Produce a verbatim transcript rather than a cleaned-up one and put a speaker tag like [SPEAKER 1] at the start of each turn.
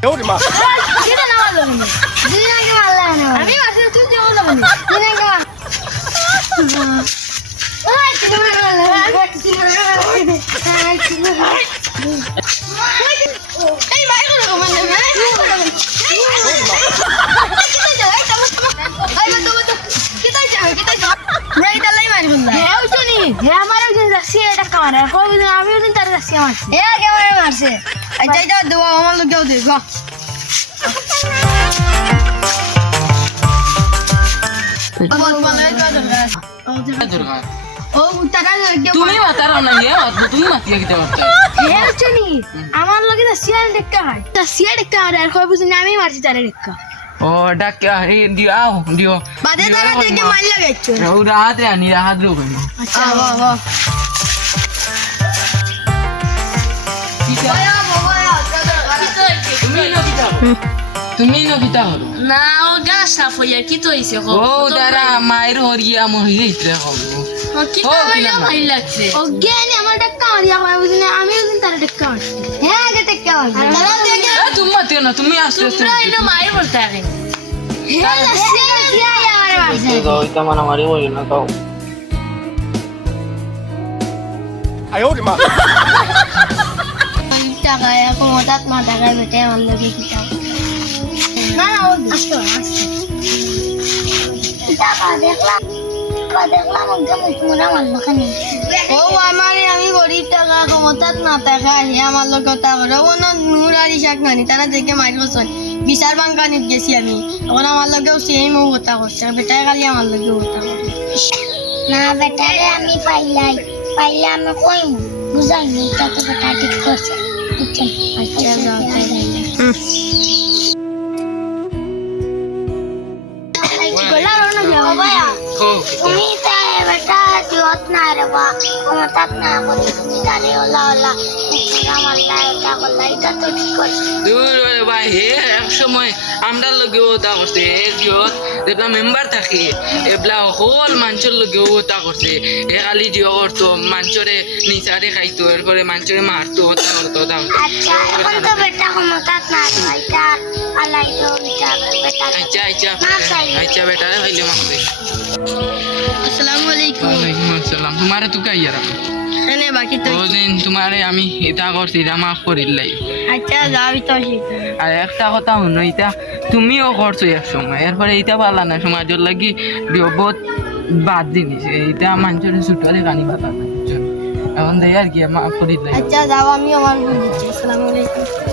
[SPEAKER 1] এটা না মারলো কেন? দিনাকে মারলে না। আমি মারছি তুই দেও না বলি। দিনাকে মার। ওই তুই মারলে। এই মার করো মানে মার করো। আই মত মত কিতাই যাবে কিতাই যাবে। ব্রেক দালাই মারি বললা। হ্যাঁ ওইনি। হ্যাঁ আমারও যে রাশি এটা কামারে। কই দিন আমিও দিন তার রাশি মারছি। এ কেমনে মারছে? আই যাই যাও দেও আমার লোকেও দে গো।
[SPEAKER 2] তুমি মাতার না ইয়ে মাতবো তুমি মাতিয়ে দিতে পারছো
[SPEAKER 1] আমার লগে সিয়ার দেখা হয় তা সিয়ার দেখা হয় আর কই বুঝিনি আমি মারছি তারে দেখা
[SPEAKER 2] ও ডাক দিও দিও
[SPEAKER 1] বাদে তারা দেখে মার লাগাইছো
[SPEAKER 2] ও রাত রে আনি রাত রে কইনো
[SPEAKER 1] আচ্ছা বাহ বাহ
[SPEAKER 2] তুমি না কিতা তুমি না কিতা হলো
[SPEAKER 3] না ও গাছ সাফ হইয়া কি তো হইছে
[SPEAKER 2] ও দারা মায়ের হরিয়া মহিলা ইতরে হলো
[SPEAKER 3] কি তো হইয়া ভাই লাগছে
[SPEAKER 1] অজ্ঞানী আমার দেখা মারিয়া হয় বুঝিনি আমি ওদিন তারে দেখা মারছি হ্যাঁ আগে দেখা মারছি তারা দেখে
[SPEAKER 2] তুমি মাতিও না তুমি আস্তে আস্তে
[SPEAKER 3] তোমরা ইনো মায়ের বলতে আগে
[SPEAKER 1] হ্যাঁ সিয়া সিয়া আমার মারছে
[SPEAKER 2] তো ইতা মারামারি হই না তো
[SPEAKER 1] টাকা এখন হঠাৎ মা টাকায় বেটে আমার লোকে কি না না ও আসতো আসতো টাকা দেখলাম দেখলাম একদম মুখমুরা মারলো খানি ও আমার আমি গরিব টাকা ক্ষমতাত না টাকা হে আমার লোক কথা করে ও না নূর আর ইশাক নানি তারা দেখে মাইর করছেন বিচার বাঙ্কানিত গেছি আমি এখন আমার লোকেও সেম ও কথা করছে বেটায় খালি আমার লোকেও কথা করে না বেটারে আমি পাইলাই পাইলে আমি কইম বুঝাইনি এটা তো বেটা ঠিক করছে বুঝছেন আচ্ছা যাও গলা রোনা যাও ভাইয়া তুমি তা বেটা দিওত না রে বা ক্ষমতা না বলি তুমি গালি ওলা ওলা আমার লাইটা বলা এটা তো ঠিক করছে
[SPEAKER 2] দূর ভাই হে এক সময় আমরা লগে ওটা করছে দিওত যেটা মেম্বার থাকে এবলা হল মানুষের লগে ওটা করছে এ খালি দিও করতো মানুষরে নিচারে খাইতো এরপরে মানুষরে মারতো ওটা করতো ওটা
[SPEAKER 1] আচ্ছা এখন তো বেটা ক্ষমতা না এটা আলাইতো এটা বেটা
[SPEAKER 2] আচ্ছা আচ্ছা আচ্ছা বেটা হইলে মারতে
[SPEAKER 1] আসসালামু আলাইকুম
[SPEAKER 2] ওয়ালাইকুম আসসালাম তোমারে তো কাইয়া রাখো
[SPEAKER 1] এনে বাকি তো
[SPEAKER 2] ওদিন তোমারে আমি এটা করছি এটা মাফ করিলাই
[SPEAKER 1] আচ্ছা যাবি তো
[SPEAKER 2] আর একটা কথা শুনো এটা তুমিও করছো এক সময় এরপরে এইটা পালা না সমাজের লাগি বহুত বাদ জিনিস এইটা মানুষের ছুটারে কানি পাতা এখন দেয় আর কি মাফ করিলাই
[SPEAKER 1] আচ্ছা যাও আমি আমার বুঝছি আসসালামু আলাইকুম